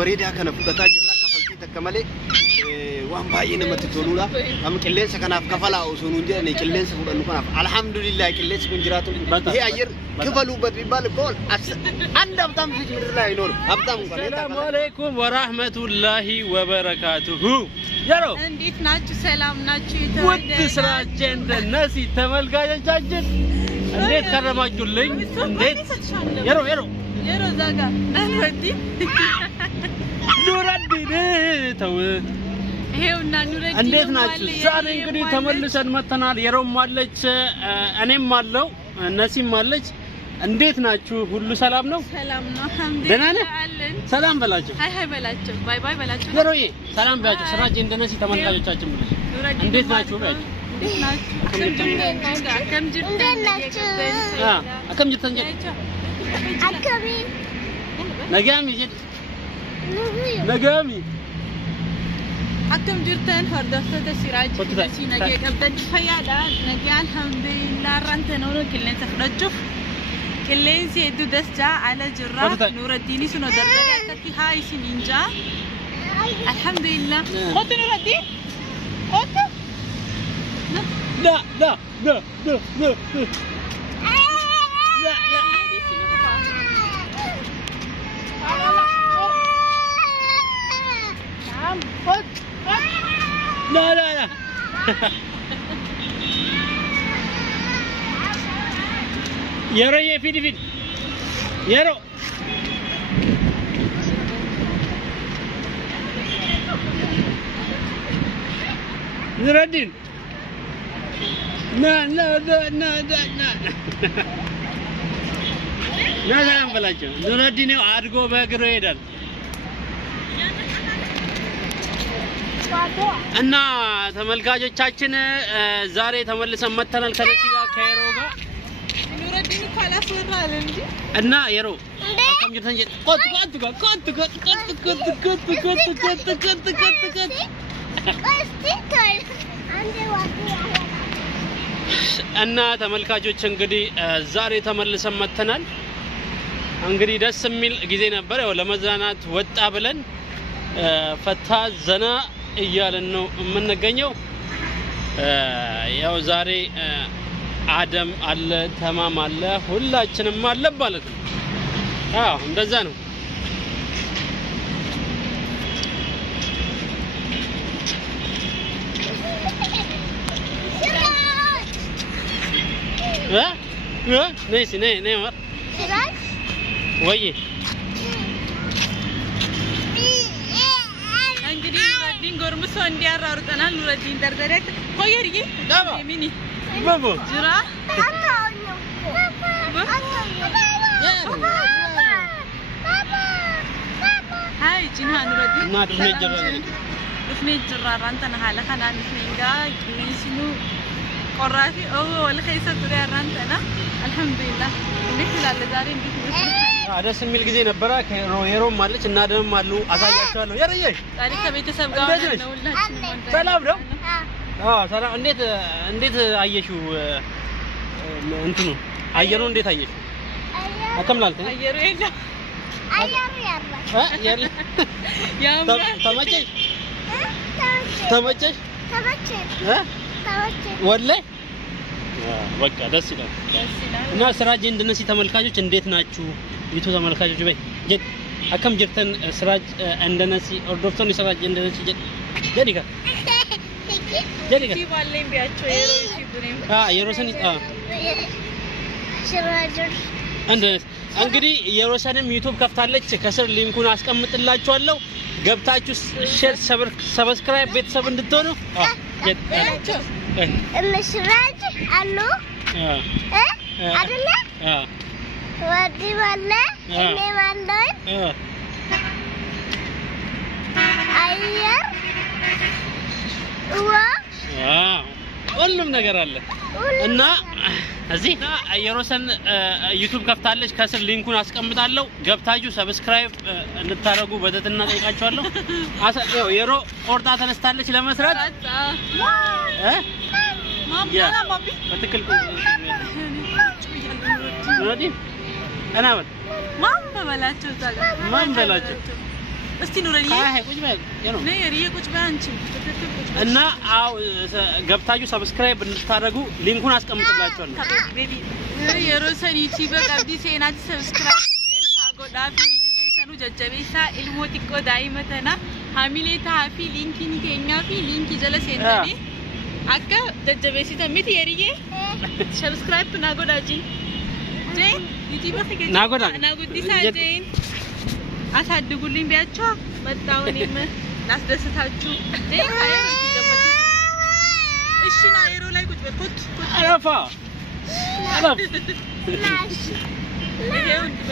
بريدها كان فقطا جرا كفلتي تكمله وان باين ما تتولولا ام قليس كناف كفلا او سنون دي اني قليس فدن كناف الحمد لله قليس كنجراتو هي اير كفلوبت بيبال كول عند ابتام في مدر لا ينور ابتام السلام عليكم ورحمه الله وبركاته يارو እንዴት ናችሁ ሰላም ናችሁ ውድ ስራችን እንደነሲ ተመልካቾቻችን እንዴት ከረማችሁልኝ እንዴት يارو زاغا ኑረዲን ተው ይሄውና ኑረዲን እንዴት ናችሁ ዛሬ እንግዲህ ተመልሰን መተናል የሮም አለች እኔም አለው ነሲም አለች እንዴት ናችሁ ሁሉ ሰላም ነው ሰላም ነው አልহামዱሊላህ ሰላም በላችሁ ሃይ በላችሁ ባይ ባይ በላችሁ የሮዬ ሰላም በላችሁ ስራችን እንደነሲ ተመልካቾቻችን እንዴት ናችሁ በላችሁ كم جبت أكمل نجامي جد نجامي أكم جرتين هردفت السراج بسي نجي قبل فيادا نجي الحمد لله رنت نورو كلين تخرجوا كلين سيدو دسجا على جرا نور الدين سنو دردري أكتي هاي سنينجا الحمد لله قلت نور الدين قلت لا لا لا لا لا لا لا لا لا لا يارو يا فيدي يارو نور الدين لا لا لا لا لا لا سلام بلاچو نور الدين አድጎ በእግሩ ይሄዳል እና ተመልካቾቻችን ዛሬ ተመልሰን መተናል ከነሲ ጋር ከየሮ ጋር ኑረዲን ካላስወራል እንጂ እና የሮ አከም ጅርተን ቆጥ እና ተመልካቾች እንግዲህ ዛሬ ተመልሰን መተናል እንግዲህ ደስ የሚል ጊዜ ነበር ያው ለመዝናናት ወጣ ብለን ፈታ ዘና እያለን ነው የምንገኘው ያው ዛሬ አደም አለ ተማም አለ ሁላችንም አለ ማለት ነው አዎ እንደዛ ነው ነይ ማር ወይ እንግዲህ ኑረዲን ጎርምሶ እንዲያራሩጠናል ኑረዲን ደርደረክ ቆየርዬ ሚኒ ባቦ ጅራ هاي جنها ኑረዲን ما دفني جرا رانتنا حاله خنا نسنيغا كنيسنو قرافي او ولا خيسه دري رانتنا الحمد لله እንዴት ይላል ዛሬ እንዴት ነው ደስ የሚል ጊዜ ነበር የሮም ማለች እና ደም አሉ አሳያቸዋለሁ ያረየሽ ዛሬ ከቤተሰብ ጋር ነው ሁላችንም ሰላም ነው ሰላም እንዴት አየሽው እንትኑ አየሩ እንዴት አየሽ አከምላልከ አየሩ የለም ያለ ተመቸሽ ወላሂ በቃ ደስ ይላል እና ስራጅ እንደነሲ ተመልካቾች እንዴት ናችሁ ይቱ ተመልካቾች በይ ጀት አከም ጅርተን ስራጅ እንደነሲ ኦርዶክቶን ስራጅ እንደነሲ ጀዲካ ይባለኝ ቢያቸው የሮሰን ስራጅ እንግዲህ የሮሰንም ዩቲዩብ ከፍታለች ከስር ሊንኩን አስቀምጥላችኋለሁ ገብታችሁ ሼር ሰብስክራይብ ቤተሰብ እንድትሆኑ المسراج الو ادله ودي ولا اني والله اير ሁሉም ነገር አለ እና እዚህ የሮሰን ዩቲዩብ ከፍታለች ከስር ሊንኩን አስቀምጣለሁ ገብታችሁ ሰብስክራይብ እንድታረጉ በተትና ጠይቃችኋለሁ የሮ ቆርጣ ተነስታለች ለመስራት ማማ ማቢ በትክክል ኑረዲን انا ማን በላቸው ዛጋ ማን በላቸው እስቲ ኑረልኝ አይ ቁጭ በል ነው ነይ የሪየ ቁጭ በል አንቺ እና አው ገብታችሁ ሰብስክራይብ እንድታደርጉ ሊንኩን አስቀምጥላችኋለሁ ቤቢ የሮሰን ዩቲዩበር ቀብዲ ሴናት ሰብስክራይብ ሼር ካጎዳፊ እንዲሰኑ ጀጀቤሳ ኢልሞቲኮ ዳይመተና ሀሚሌታ ሀፊ ሊንኪኒ ከኛፊ ሊንኪ ጀለሴንተኒ አከ ጀጀቤሲ ተሚት የሪየ ሰብስክራይብ ናጎዳጂ ጄን ዩቲዩበር ከገ ናጎዲሳ ጄን አሳድጉልኝ ቢያቸው መጣው እኔም ላስደስታችሁ ጄን ካየሮ ሲገመት እሺ ና የሮ ላይ ቁጭ በል አረፋ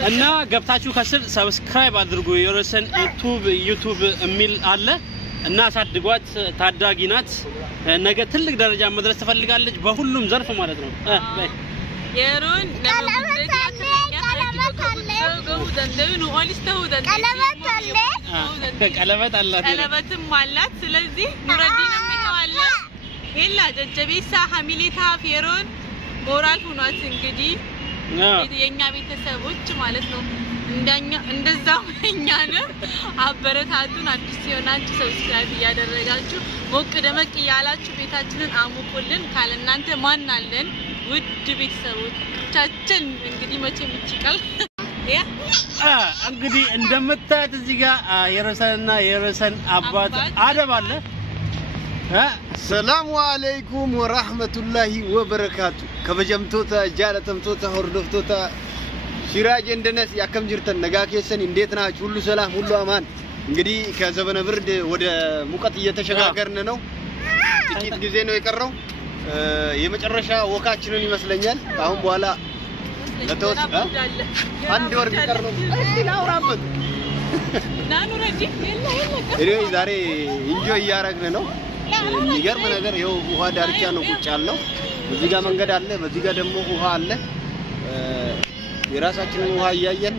እና ገብታችሁ ከስር ሰብስክራይብ አድርጉ የሮሰን ዩቲዩብ የሚል አለ እና አሳድጓት ታዳጊ ናት ነገ ትልቅ ደረጃ መድረስ ትፈልጋለች በሁሉም ዘርፍ ማለት ነው የሮን ለምንድነው ቀለበት አላት ቀለበትም አላት ስለዚህ ኑረዲንም ይዋለ ይላ ጀጀቤሳ ሀሚሌታ ፌሮን ሞራል ሆኗት እንግዲህ የኛ ቤተሰቦች ማለት ነው እንደዛው እኛንም አበረታቱን አዲስ ሲሆናችሁ ሰብስክራይብ ያደረጋችሁ ሞቅ ደመቅ ያላችሁ ቤታችንን አሙቁልን ካለናንተ ማን አለን ውድ ቤተሰቦቻችን እንግዲህ መቼም ይችላል ያ እንግዲህ እንደምታዩት እዚህ ጋር የሮሰንና የሮሰን አባት አደብ አለ ሰላም አለይኩም ወራህመቱላሂ ወበረካቱ ከበጀምቶታ ጃለተምቶታ ሆርዶፍቶታ ሲራጅ እንደነስ ያከም ጅርተን ነጋከሰን እንዴት ናችሁ ሁሉ ሰላም ሁሉ አማን እንግዲህ ከዘበነ ብርድ ወደ ሙቀት እየተሸጋገርን ነው ጥቂት ጊዜ ነው የቀረው የመጨረሻ ወካችንን ይመስለኛል አሁን በኋላ ለተወስ አንድ ወር ቢቀር ነው እስቲ ላውራበት ናኑረጂ ይሄ ዛሬ ኢንጆይ እያረግን ነው የሚገርም ነገር ይሄው ውሃ ዳርቻ ነው ቁጭ ያለው በዚህ ጋር መንገድ አለ በዚህ ጋር ደግሞ ውሃ አለ የራሳችንን ውሃ እያየን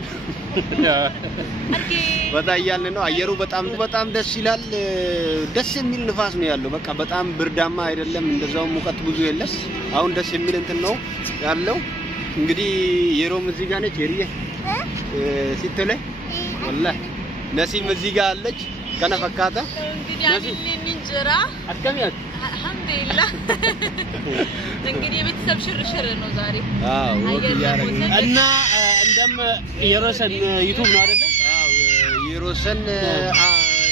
በታያልን ነው አየሩ በጣም ደስ ይላል ደስ የሚል ንፋስ ነው ያለው በቃ በጣም ብርዳማ አይደለም እንደዛው ሙቀት ብዙ የለም አሁን ደስ የሚል እንትን ነው ያለው እንግዲህ የሮም እዚህ ጋር ነች የሪየ ሲተለ والله ነሲም እዚህ ጋር አለች ከነፈካታ እንግዲህ አብልን እንጀራ አትከሚያት አልহামዱሊላህ እንግዲህ የቤተሰብ ሽርሽር ነው ዛሬ ወክ ያረጋግጥ እና እንደም የሮሰን ዩቲዩብ ነው አይደል የሮሰን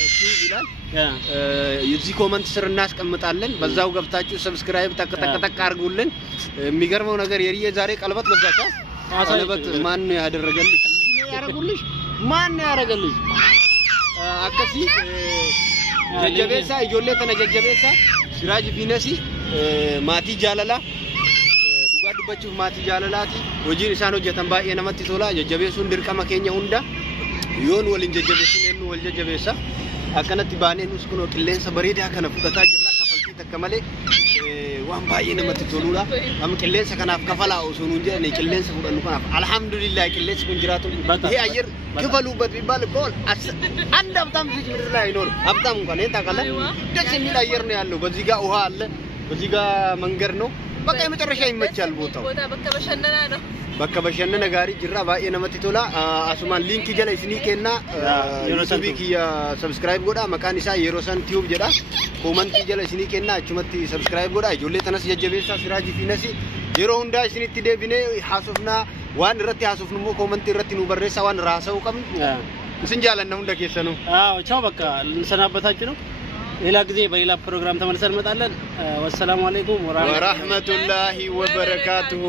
ዩቲዩብ ይላል የዚህ ኮሜንት ስር እናስቀምጣለን በዛው ገብታችሁ ሰብስክራይብ ተቀጠቀጠቅ አድርጉልን የሚገርመው ነገር የሪየ ዛሬ ቀለበት ለዛቻ ቀለበት ማን ነው ያደረገልሽ ያረጉልሽ ማን ነው ያረገልሽ አከሲ ጀጀቤሳ ይጆሌ ተነጀጀቤሳ ሲራጅ ቢነሲ ማቲ ጃለላ ዱጋዱባችሁ ማቲ ጃለላቲ ወጂን ኢሳን ሆጀተን ባየ ነመቲ ቶላ ጀጀቤሱን ድርቀማ ኬኛ ሁንዳ yoon walin jajjabeessineennu wal jajjabeessa akkanatti baaneen uskuno qilleensa bareedaa kana fudhataa jirra kafaltii takka malee waan baay'ee namatti toludha am qilleensa kanaaf kafalaa osoo nuun jedhanii qilleensa fudhannu kanaaf alhamdulillah qilleensi kun jiraatu ይሄ አየር ክፈሉበት ቢባል ጎል አንድ ሀብታም ልጅ ምድር ላይ አይኖርም ሀብታም እንኳን የታቀለ ደስ የሚል አየር ነው ያለው በዚህ ጋር ውሃ አለ በዚህ ጋር መንገድ ነው በቃ የመጨረሻ ይመቻል ቦታው በከበሸነ ነጋሪ ጅራ ባየ ነመቲ ቶላ አሱማን ሊንክ ጀለ ስኒኬና ዩቲዩብ ኪያ ሰብስክራይብ ጎዳ መካኒሳ የሮሰን ቲዩብ ጀዳ ኮመንት ጀለ ስኒኬና አቹመቲ ሰብስክራይብ ጎዳ ጆሌ ተነስ ጀጀቤሳ ሲራጂ ፊነሲ የሮ ሁንዳ ስኒት ዴቢኔ ሐሱፍና ዋን ረቲ ሐሱፍኑ ኮመንት ረቲ ኑ በረሳ ዋን ራሰው ቀም እንስንጃለን ነው እንደከሰኑ አዎ ቻው በቃ እንሰናበታችሁ ነው ሌላ ጊዜ በሌላ ፕሮግራም ተመልሰን እንመጣለን ወሰላሙ አለይኩም ወራህመቱላሂ ወበረካቱሁ